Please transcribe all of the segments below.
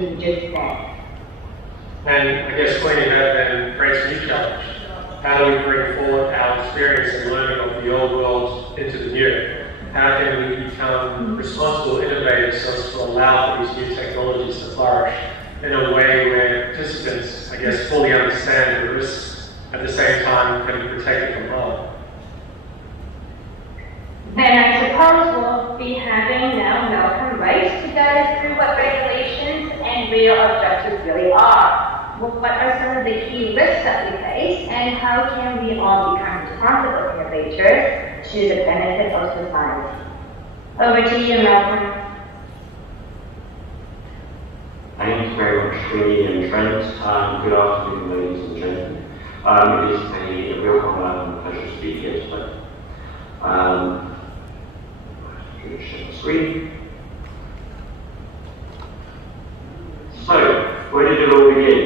you just said. And I guess Queenie, that then creates a new challenge. How do we bring forward our experience and learning of the old world into the new? How can we become responsible innovators so as to allow for these new technologies to flourish in a way where participants, I guess, fully understand the risks, at the same time can be protected from harm? Then I suppose we'll be having now Malcome Wright to guide us through what regulations and real objectives really are. What are some of the key risks that we face, and how can we all become responsible innovators to the benefit of society? Over to you, Malcome. Thank you very much, Queenie and Trent. Good afternoon, ladies and gentlemen. It is a real honor and pleasure to speak here today. I'm going to share the screen. So, where did it all begin?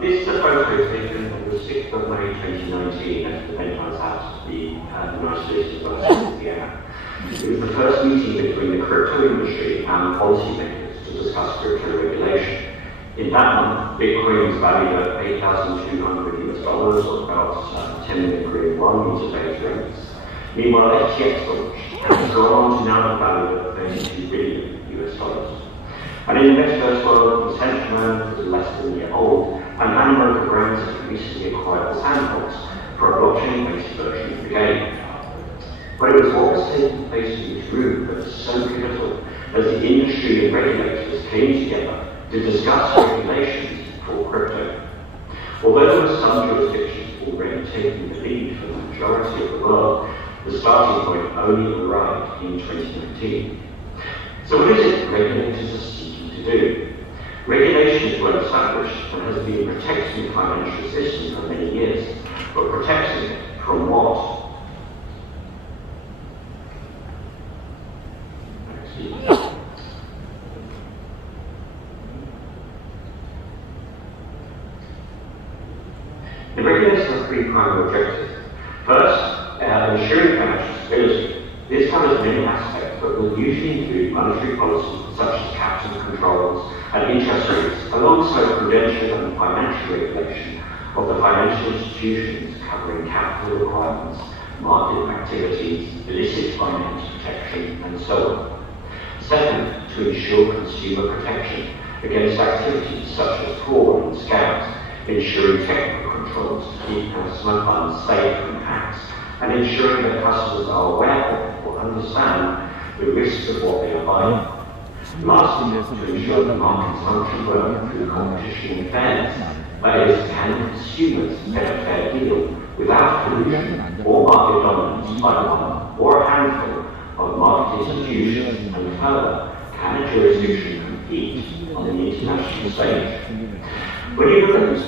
This is a photo taken on the 6th of May 2019 at the Benton's House, the United States University of Vienna. It was the first meeting between the crypto industry and policymakers to discuss crypto regulation. In that month, Bitcoin was valued at $8,200 or about 10 million Korean won in today's rates. Meanwhile, FTX launched and has gone on to now be valued at $32 billion. And in the Metaverse world, the Tension was less than a year old, and Animoca Brains had recently acquired the sandbox for a blockchain-based version of the game. But it was what was taking place in this room that was so pivotal as the industry and regulators came together to discuss regulations for crypto. Although there were some jurisdictions already taking the lead for the majority of the world, the starting point only arrived in 2019. So what is it regulators are seeking to do? Regulations were established and has been protecting the financial system for many years, but protecting it from what? The regulators have three primary objectives. First, ensuring financial stability. This covers many aspects, but will usually include monetary policy, such as caps and controls, and interest rates, alongside prudential and financial regulation of the financial institutions covering capital requirements, market activities, illicit finance protection, and so on. Second, to ensure consumer protection against activities such as fraud and scams, ensuring technical controls to keep customer funds safe from hacks, and ensuring that customers are aware of or understand the risks of what they are buying. Lastly, to ensure that markets function well through competition and fairness, that is, can consumers get a fair deal without collusion or market dominance by one or a handful of market institutions, and further, can a jurisdiction compete on the international stage? When you look at these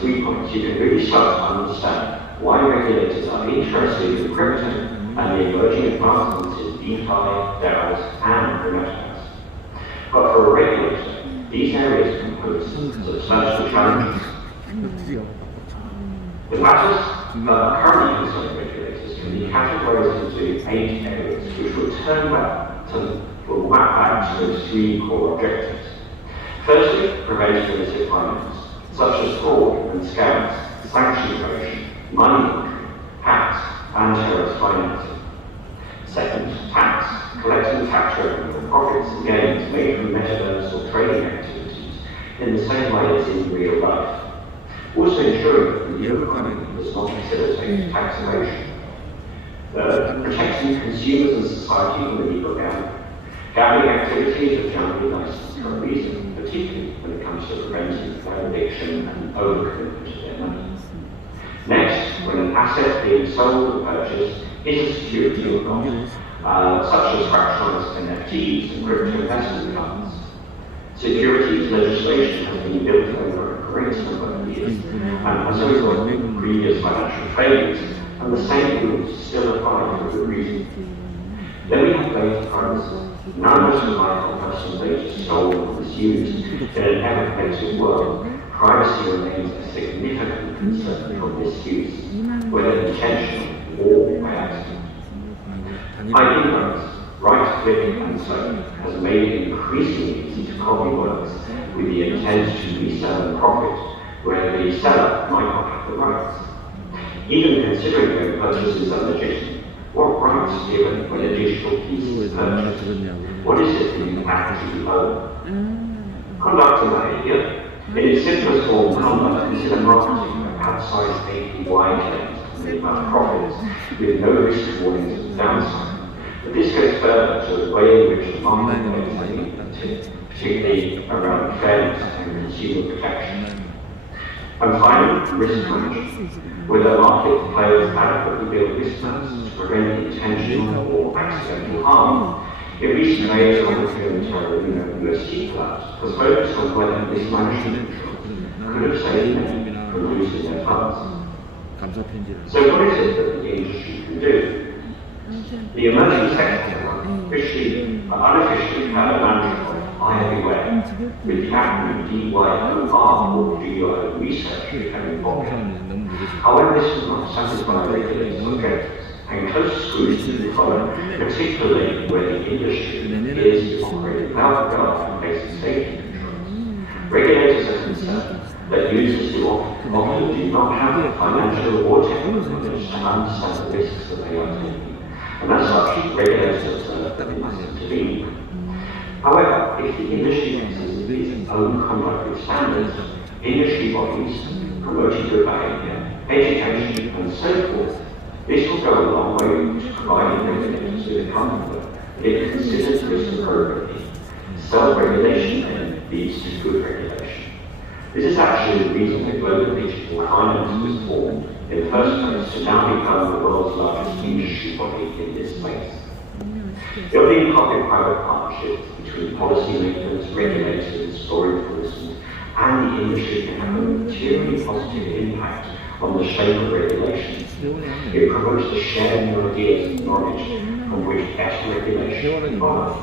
3 points, you can really start to understand why regulators are interested in crypto and the emerging advancements in DeFi, DAOs, and the Metaverse. But for a regulator, these areas can pose substantial challenges. The matters that are currently concerning regulators can be categorized into 8 areas, which will will map back to those 3 core objectives. Firstly, prevent illicit finance, such as fraud and scams, sanction evasion, money laundering, hacks, and terrorist financing. Second, tax, collecting tax revenue on profits and gains made from metaverse or trading activities in the same way as in real life. Also ensuring that the new economy does not facilitate tax evasion. Third, protecting consumers and society from illegal gambling. Gambling activities are generally licensed for a reason, particularly when it comes to preventing addiction and overcommitment to their money. Next, when an asset being sold or purchased is a security or not, such as fractionalized NFTs and crypto investment funds. Securities legislation has been built over a great number of years, and as a result of previous financial failures, and the same rules still apply for good reason. Then we have data privacy. None of us would like our personal data stolen or misused. In an ever-connected world, privacy remains a significant concern for misuse, whether intentional or by accident. IP rights, right-click and so has made it increasingly easy copy works with the intent to resell and profit, where the seller might not have the rights. Even considering their purchases are legitimate, what rights are given when a digital piece is purchased? What is it that you actually own? Conduct behavior. In its simplest form, conduct consider marketing of outsized APY claims to make much profits with no risk warnings of downside. But this goes further to the way in which the marketplace is implemented, particularly around fairness and consumer protection. And finally, risk management. With a market, players adequately build risk maps to prevent intentional or accidental harm. In recent days, on the university clubs has focused on whether this management could have saved them from losing their funds. So what is it that the industry can do? The emerging sector unofficially had a mantra of "I everywhere," with the acronym DYOR or Do Your Own Research becoming popular. However, this will not satisfy regulators' objectives, and close scrutiny will follow, particularly where the industry is to operate without regard for basic safety controls. Regulators are concerned that users who often do not have the financial or technical knowledge to understand the risks that they are taking, and as such, regulators observe that they must intervene. However, if the industry considers its own conduct standards, industry bodies promoting good behaviour, education, and so forth, this will go a long way to providing regulators with a comfort that it considers risk appropriately. Self-regulation then leads to good regulation. This is actually the reason that global digital finance was formed in the first place to now become the world's largest industry body in this space. Building public-private partnerships between policymakers, regulators, law enforcement, and the industry can have a materially positive impact on the shape of regulations. It promotes the sharing of ideas and knowledge from which better regulation can follow.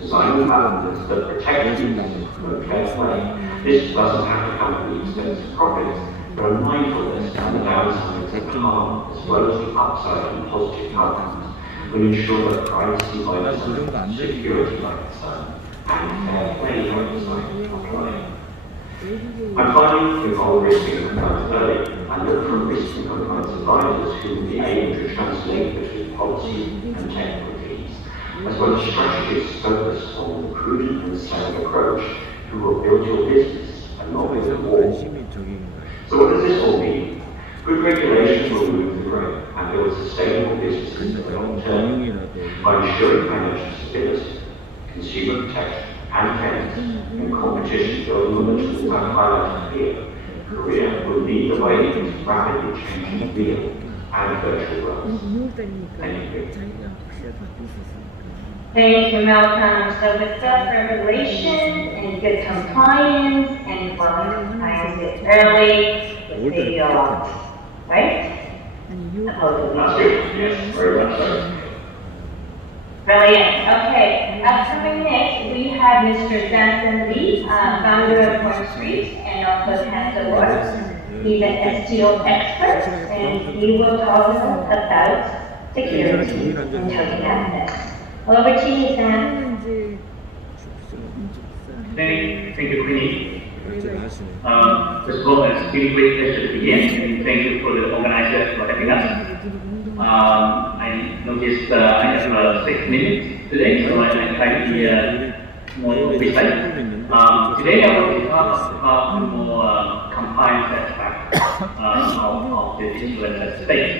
Designing patterns that protect users from fair play. This doesn't have to come at the expense of profits, but a mindfulness of the downsides of harm as well as the upside and positive outcomes will ensure that privacy by design, security by design, and fair play by design apply. And finally, involve risk and compliance early and look for risk and compliance advisors who will be able to translate between policy and technical teams, as well as strategies focused on the prudent and sound approach who will build your business and not build a wall. So what does this all mean? Good regulation will move the growth and build sustainable businesses in the long term by ensuring financial stability, consumer protection, and fairness in competition building on the tools I've highlighted here. Korea will lead the way into rapidly changing real and virtual worlds. Thank you. Thank you, Malcome. So with self-regulation and good compliance and compliance it early, with the right? That's good. Yes, very much so. Brilliant. Okay. Coming next, we have Mr. Samson Lee, founder of Wall Street and also Hanson Works. He's an SEO expert, and he will talk about security and token assets. Over to you, Sam. Thank you, Queenie. First of all, it's really great pleasure to be here, and thank you for the organizers for having us. I noticed I have 6 minutes today, so I'm trying to be more precise. Today I want to talk about the more compliance aspect of the digital asset space.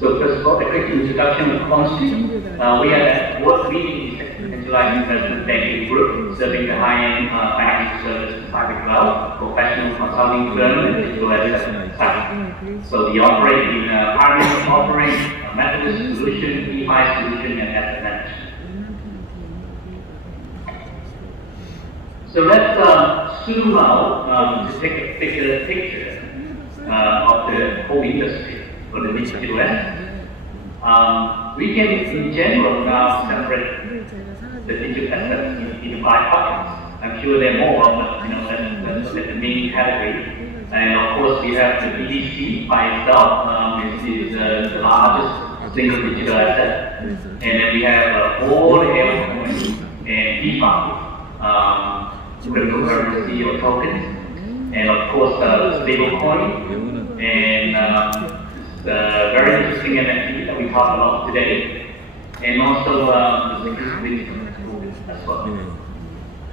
So first of all, a quick introduction of Quant Street. We are a world-leading decentralized investment banking group serving the high-end financial services, private cloud, professional consulting firm, and digital asset sector. So we operate in partnering offering, Metaverse solution, DeFi solution, and asset management. So let's zoom out to take a bigger picture of the whole industry. For the digital assets, we can in general now separate the digital assets into 5 buckets. I'm sure there are more, but that's the main category. And of course, we have the BDC by itself. This is the largest single digital asset. And then we have all the altcoins and DeFi, cryptocurrency or tokens, and of course stablecoin, and the very interesting NFT that we talked about today, and also the security tool as well.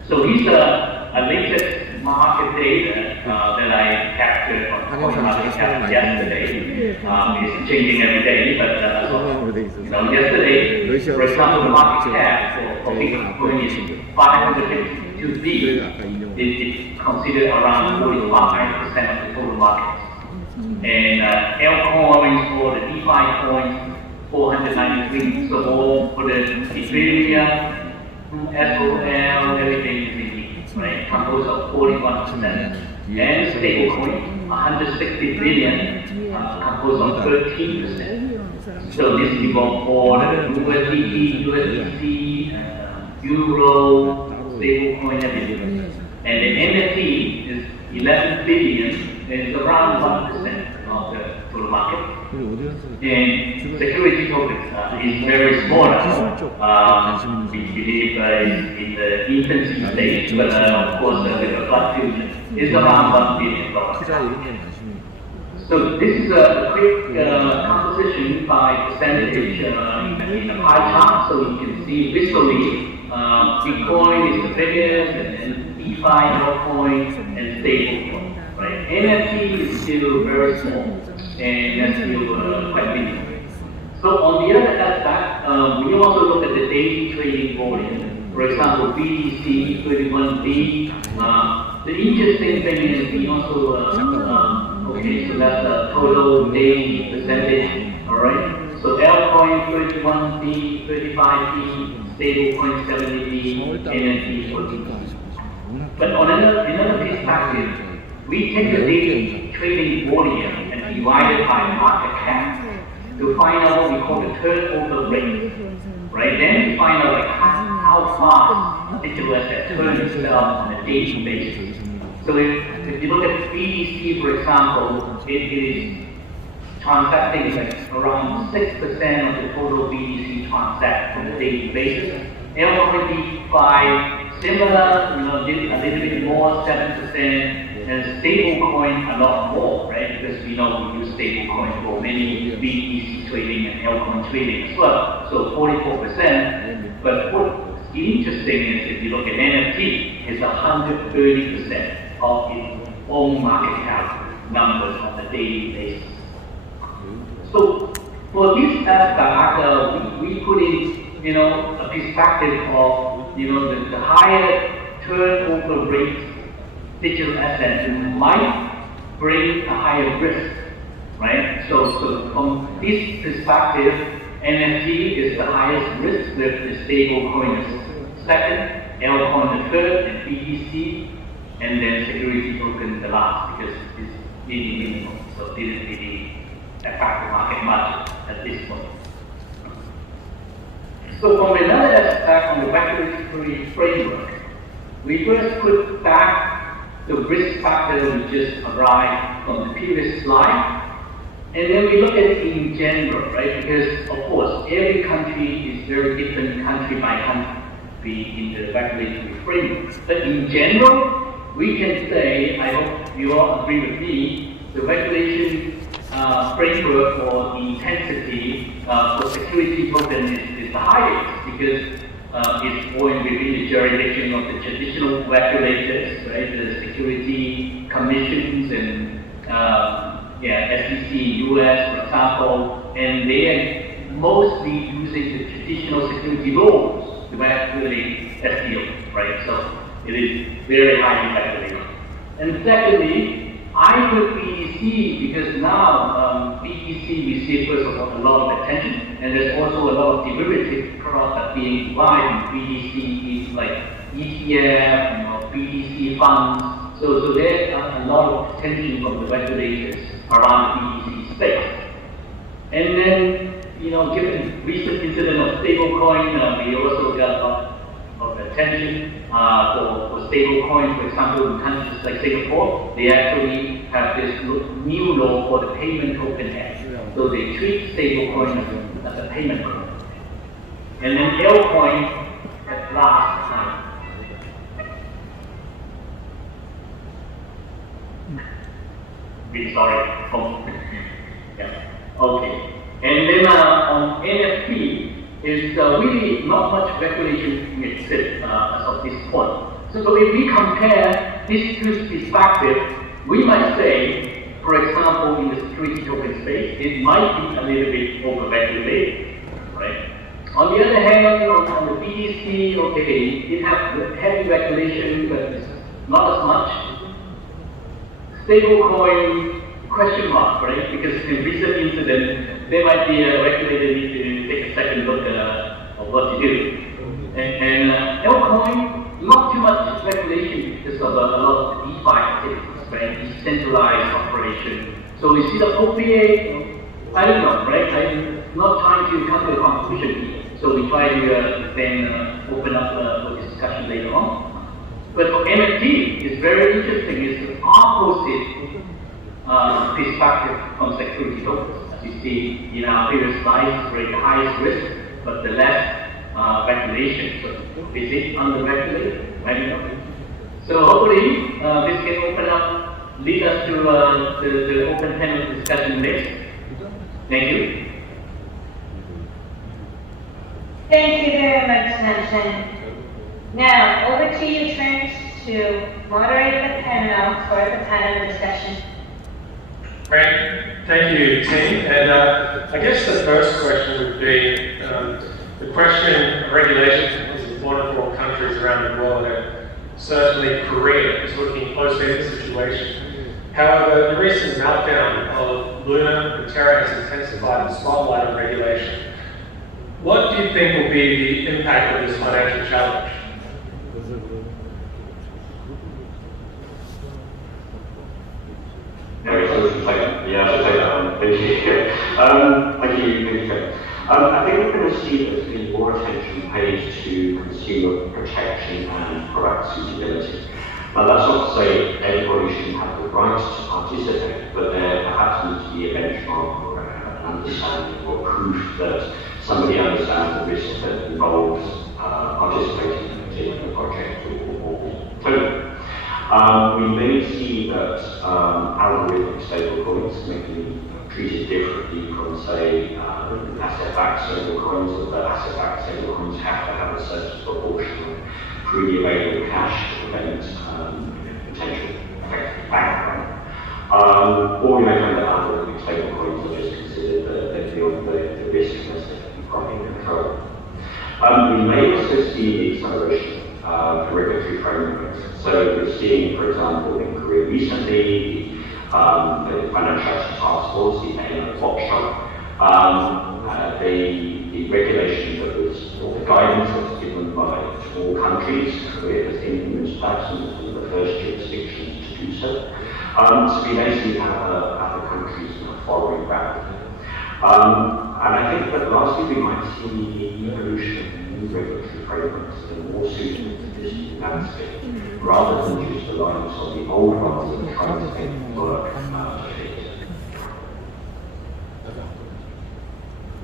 So these are a latest market data that I captured on CoinMarketCap yesterday. It's changing every day, but yesterday, for example, the market cap for Bitcoin is 552 billion. It's considered around 45% of the total market. And altcoins or the DeFi coins, 493. So all for the Ethereum, SOL, everything is in, right? Composed of 41%. And stablecoin, 160 billion, composed of 13%. So this involves all the USDT, USDC, Euro, stablecoin, everything. And the NFT is 11 billion, and it's around 1% of the total market. And security tokens is very small. We believe in the infancy stage, but of course with the fluctuation is around $1 billion. So this is a quick composition by percentage in a pie chart, so you can see visually Bitcoin is the biggest, and then DeFi, altcoin, and stablecoin. Right? NFT is still very small, and that's still quite big. So on the other aspect, we also look at the daily trading volume. For example, BTC 31B. The interesting thing is we also okay, so that's the total daily percentage. All right. So altcoin 31B, 35B, stablecoin 70B, NFT 40B. But on another perspective, we take the daily trading volume and divide it by market cap to find out what we call the turnover rate, right? Then we find out like how fast digital asset turns itself on a daily basis. So if you look at BTC, for example, it is transacting like around 6% of the total BTC transact on a daily basis. Altcoin 5, similar, a little bit more, 7%. And stablecoin a lot more, right? Because we know we use stablecoin for many BTC trading and altcoin trading as well. So 44%. But what's interesting is if you look at NFT, it's 130% of its own market cap numbers on a daily basis. So for this aspect, we put in, a perspective of, the higher turnover rate digital assets might bring a higher risk, right? So from this perspective, NFT is the highest risk, with the stable coin is second, altcoin the third, and BTC, and then security token the last, because it's really minimal, so it didn't really affect the market much at this point. So from another aspect on the regulatory framework, we first put back the risk factor we just arrived from the previous slide, and then we look at it in general, right? Because of course, every country is very different country by country in the regulatory framework. But in general, we can say, I hope you all agree with me, the regulation framework or the intensity for security token is the highest, because it's falling within the jurisdiction of the traditional regulators, right? The security commissions and SEC, US, for example, and they are mostly using the traditional security laws to regulate SEO, right? So it is very highly regulated. And secondly, I put BTC because now BTC receives first of all a lot of attention, and there's also a lot of derivative products being provided in BTC, like ETF, BTC funds. So there's a lot of attention from the regulators around the BTC space. And then, given recent incident of stablecoin, we also got a lot of attention for stablecoin. For example, in countries like Singapore, they actually have this new law for the payment token act. So they treat stablecoin as payment protocol. And then Lcoin at last time. Really sorry. Oh. Yeah. Okay. And then on NFT, is really not much regulation exists as of this point. So if we compare these two perspectives, we might say, for example, in the security token space, it might be a little bit over-regulated, right? On the other hand, on the BTC, okay, it has heavy regulation, but not as much. Stablecoin, question mark, right? Because in recent incident, there might be a regulator need to take a second look at what to do. And Lcoin, not too much regulation because of a lot of DeFi activities, right? Decentralized operation. So we see the OPA, I don't know, right? I'm not trying to come to a conclusion here. So we try to then open up for discussion later on. But for NFT, it's very interesting. It's the opposite perspective from security tokens. As you see in our previous slides, it's the highest risk, but the less regulation. So is it under-regulated? I don't know. So hopefully this can open up, lead us to the open panel discussion next. Thank you. Thank you very much, Samson. Now, over to you, Trent, to moderate the panel for the panel discussion. Great. Thank you, team. And I guess the first question would be, the question of regulation is important for all countries around the world, and certainly Korea is looking closely at the situation. However, the recent meltdown of Luna and Terra has intensified the spotlight of regulation. What do you think will be the impact of this financial challenge? Yeah, I should take that one. Thank you. Thank you. I think we're going to see that there's been more attention paid to consumer protection and product suitability. Now, that's not to say everybody should have the right to participate, but there perhaps needs to be a benchmark or an understanding or proof that somebody understands the risk that involves participating in a particular project or token. We may see that algorithmic stablecoins may be treated differently from, say, asset-backed stablecoins, that the asset-backed stablecoins have to have a certain proportion of freely available cash to prevent potential effective bank run. Or you may find that algorithmic stablecoins are just considered that deal with the risk unless they've got in control. We may also see the acceleration of regulatory frameworks. So we're seeing, for example, in Korea recently, the Financial Action Task Force, the AML watchdog, the regulation that was, or the guidance that was given by all countries, Korea has implemented that and was one of the first jurisdictions to do so. So we may see other countries following rapidly. And I think that lastly we might see the evolution of new regulatory frameworks that are more suited to this new landscape, rather than just reliance on the old ones that are trying to make them work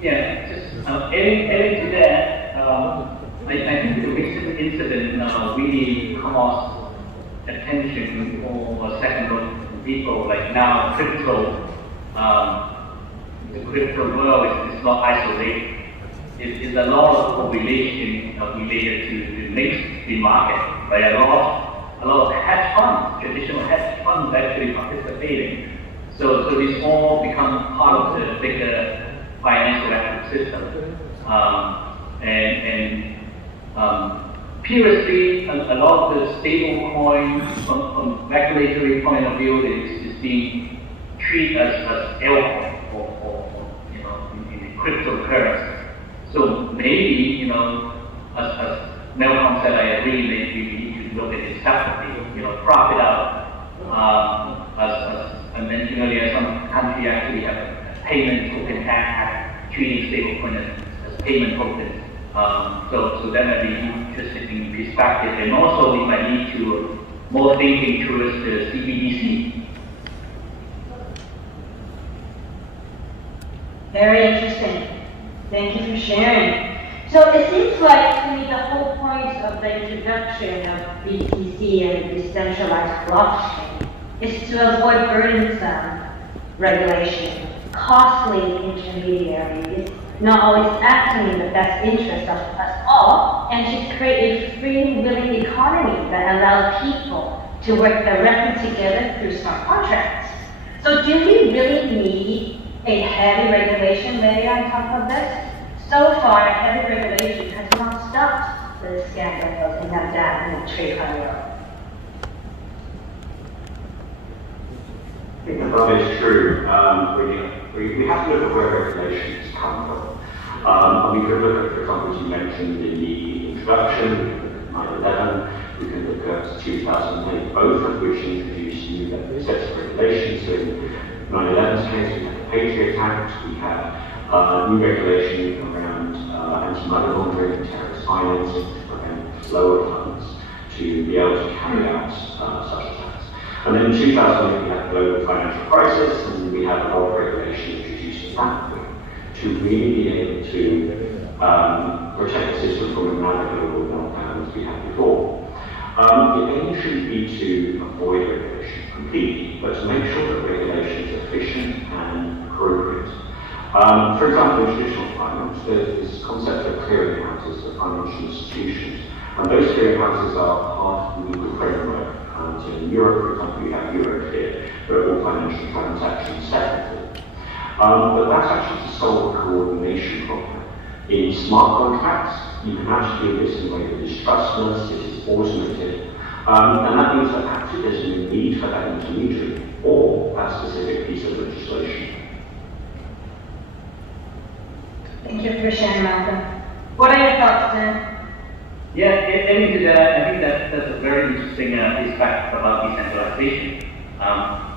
Yeah, just adding to that, I think the recent incident really caused attention or second look people, like now crypto. The crypto world is not isolated. It's a lot of correlation related to the mainstream market, right? A lot of hedge funds, traditional hedge funds actually participating. So this all become part of the bigger financial ecosystem. Previously, a lot of the stable coins from regulatory point of view is being treated as altcoin or in cryptocurrency. So maybe, as Malcome said, I agree, maybe we need to look at it separately, profit out. As I mentioned earlier, some countries actually have a payment token act treating stablecoin as payment tokens. So that might be interesting perspective, and also we might need to more thinking towards the CBDC. Very interesting. Thank you for sharing. So it seems like to me the whole point of the introduction of BTC and decentralized blockchain is to avoid burdensome regulation, costly intermediaries, not always acting in the best interest of us all, and to create a free, willing economy that allows people to work directly together through smart contracts. So do we really need a heavy regulation layer on top of this? So far, heavy regulation has not stopped the scandal of NFTs and the trade world. I think that is true. We have to look at where regulations come from. And we can look at, for example, as you mentioned in the introduction, we can look at 9/11, we can look at 2008, both of which introduced new sets of regulations. So in 9/11's case, we had the Patriot Act, we had new regulation around anti-money laundering, terrorist financing, to prevent lower funds to be able to carry out such attacks. And then in 2008, we had the global financial crisis, and we had a lot of regulation introduced at that point to really be able to protect the system from another global meltdown as we had before. The aim shouldn't be to avoid regulation completely, but to make sure that regulation is efficient and appropriate. For example, in traditional finance, there's this concept of clearing houses of financial institutions, and those clearing houses are part of the legal framework. So in Europe, for example, we have Euroclear, where all financial transactions settled. But that's actually to solve a coordination problem. In smart contracts, you can actually do this in a way that is trustless, it is automated, and that means that actually there's no need for that intermediary or that specific piece of legislation. Thank you for sharing, Malcolm. What are your thoughts, Dan? Yeah, adding to that, I think that's a very interesting aspect about decentralization.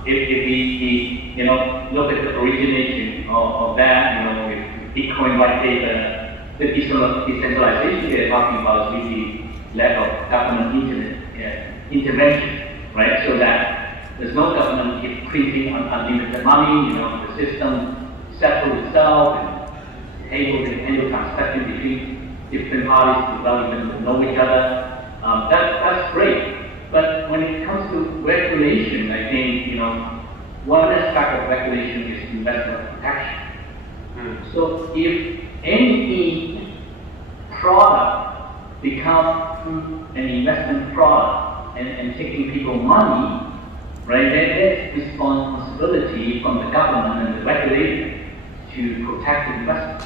If we look at the origination of that, if Bitcoin white paper, the decentralization they're talking about is really lack of government intervention, right? So that there's no government keep printing unlimited money, the system settles itself and able to handle transactions between different parties without even know each other. That's great. But when it comes to regulation, I think, one aspect of regulation is investment protection. So if any product becomes an investment product and taking people money, right, there's responsibility from the government and the regulator to protect the investment.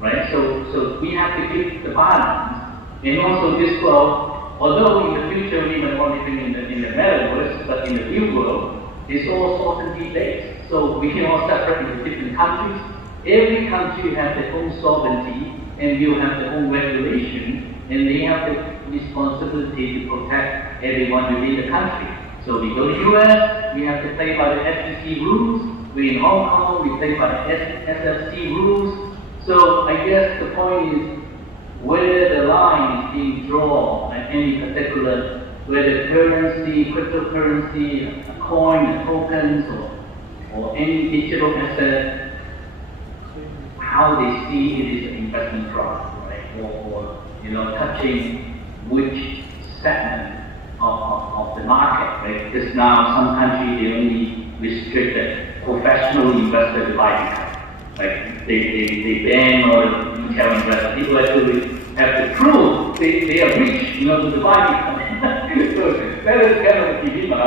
Right, so we have to keep the balance, and also this world. Although in the future we might want to be in the metaverse, but in the real world, it's all sovereignty based. So we can all separate into different countries. Every country has their own sovereignty, and will have their own regulation, and they have the responsibility to protect everyone within the country. So we go to US, we have to play by the FCC rules. We're in Hong Kong, we play by the SFC rules. So I guess the point is where the line is being drawn at any particular, whether currency, cryptocurrency, a coin, tokens, or any digital asset, how they see it is an investment product, right? Or touching which segment of the market, right? Because now some countries they only restrict the professional investor to buy Bitcoin. Like they ban all the retail investors. People actually have to prove they are rich, to buy Bitcoin. So that is kind of a dilemma,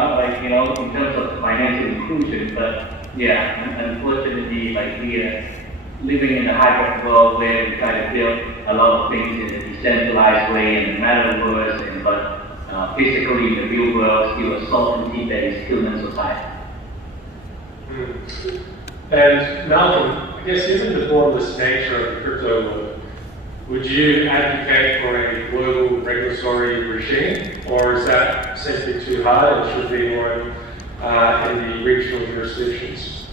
in terms of financial inclusion. But yeah, unfortunately, we are living in a hybrid world where we try to build a lot of things in a decentralized way in the metaverse, but physically in the real world, still a sovereignty-based human society. And Malcolm, I guess given the borderless nature of the crypto world, would you advocate for a global regulatory regime, or is that simply too hard and should be more in the regional jurisdictions?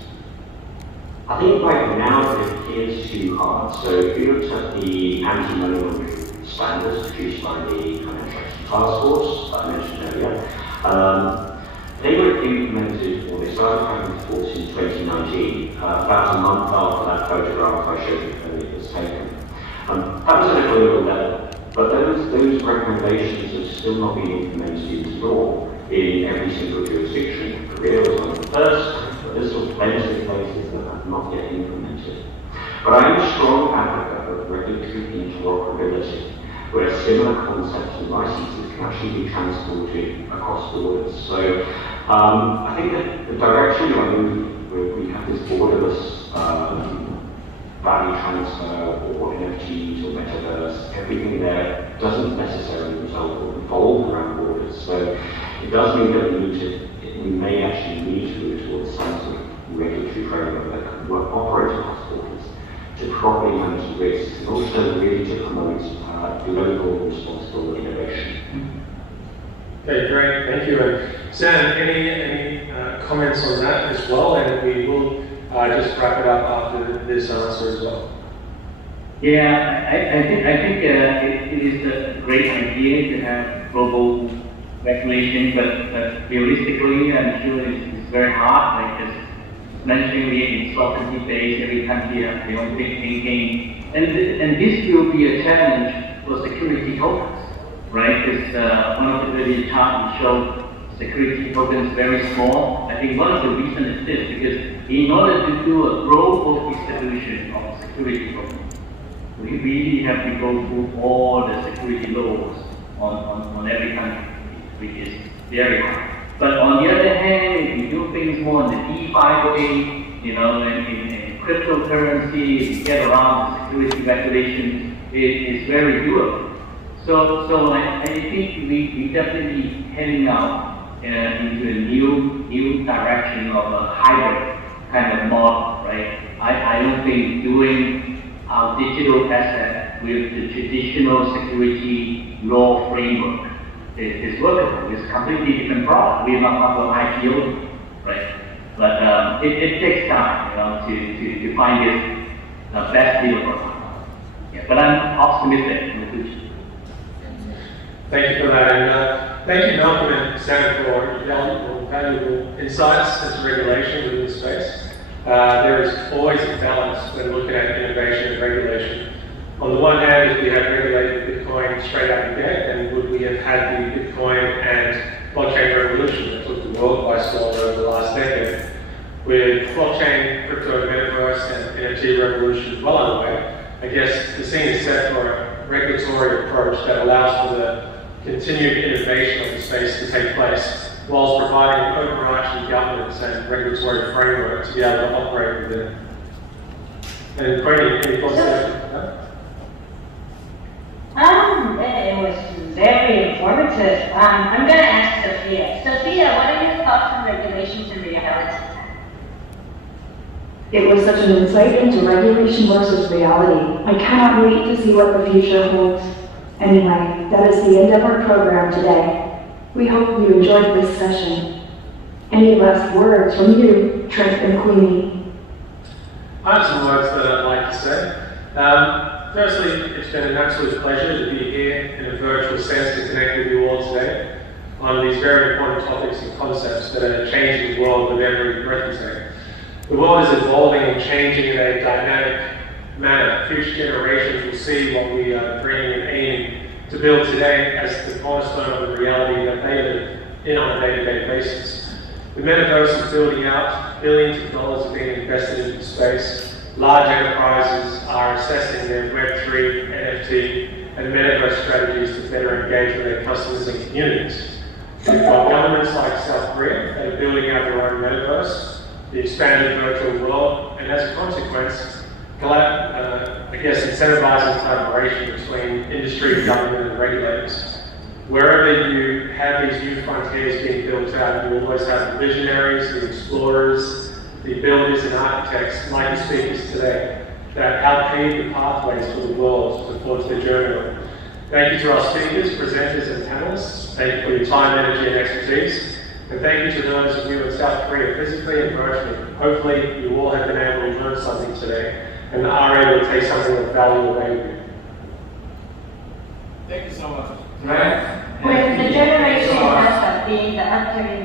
I think right now it appears too hard. So if you looked at the anti-money laundering standards produced by the Financial Action Task Force that I mentioned earlier, they were implemented, or they started coming to force in 2019, about a month after that photograph I showed you earlier was taken Perhaps at a global level, but those recommendations have still not been implemented into law in every single jurisdiction. Korea was one of the first, but there's still plenty of places that have not yet implemented. But I am a strong advocate of regulatory interoperability, where similar concepts and licenses can actually be transported across borders. So I think that the direction we're moving, where we have this borderless value transfer or NFTs or metaverse, everything there doesn't necessarily revolve around borders. So it does mean that we may actually need to move towards some sort of regulatory framework that can operate across borders to properly manage the risks and also really to promote global responsible innovation. Okay, great, thank you. And Sam, any comments on that as well? And we will just wrap it up after this answer as well. Yeah, I think it is a great idea to have global regulation, but realistically, I'm sure it's very hard. Like just mentioning the sovereignty base, every country has their own big thinking, and this will be a challenge for security tokens, right? Because one of the earlier charts showed security tokens very small. I think one of the reasons is this, because in order to do a global distribution of security tokens, we really have to go through all the security laws on every country, which is very hard. But on the other hand, if you do things more in the DeFi way, you know, in cryptocurrency, if you get around the security regulations, it is very doable. So I think we definitely heading out into a new direction of a hybrid kind of model, right? I don't think doing our digital asset with the traditional security law framework is workable. It's a completely different product. We are not talking about IPO, right? But it takes time, you know, to find this best deal for us. Yeah, but I'm optimistic in the future. Thank you for that, and thank you, Malcolm and Sam, for valuable insights into regulation within the space. There is always a balance when looking at innovation and regulation. On the one hand, if we had regulated Bitcoin straight out the gate, then would we have had the Bitcoin and blockchain revolution that took the world by storm over the last decade? With blockchain, crypto, metaverse, and NFT revolution well underway, I guess the scene is set for a regulatory approach that allows for the continued innovation of the space to take place, whilst providing an overarching governance and regulatory framework to be able to operate within. And Queenie, any thoughts there? It was very informative. I'm going to ask Sophia. Sophia, what are your thoughts on regulations and reality? It was such an insight into regulation versus reality. I cannot wait to see what the future holds. Anyway, that is the end of our program today. We hope you enjoyed this session. Any last words from you, Trent and Queenie? I have some words that I'd like to say. Firstly, it's been an absolute pleasure to be here in a virtual sense to connect with you all today on these very important topics and concepts that are changing the world with every breath we take. The world is evolving and changing in a dynamic manner. Future generations will see what we are dreaming and aiming to build today as the cornerstone of the reality that they live in on a day-to-day basis. The metaverse is building out, billions of dollars are being invested into space. Large enterprises are assessing their Web3, NFT, and metaverse strategies to better engage with their customers and communities. We've got governments like South Korea that are building out their own metaverse, the expanded virtual world, and as a consequence, incentivizing collaboration between industry, government, and regulators. Wherever you have these new frontiers being built out, you always have the visionaries, the explorers, the builders and architects, like the speakers today, that help pave the pathways for the world to forge their journey. Thank you to our speakers, presenters, and panelists. Thank you for your time, energy, and expertise. And thank you to those of you in South Korea, physically and virtually. Hopefully, you all have been able to learn something today and are able to take something of value away with you. Thank you so much. With the generation as of being the upcoming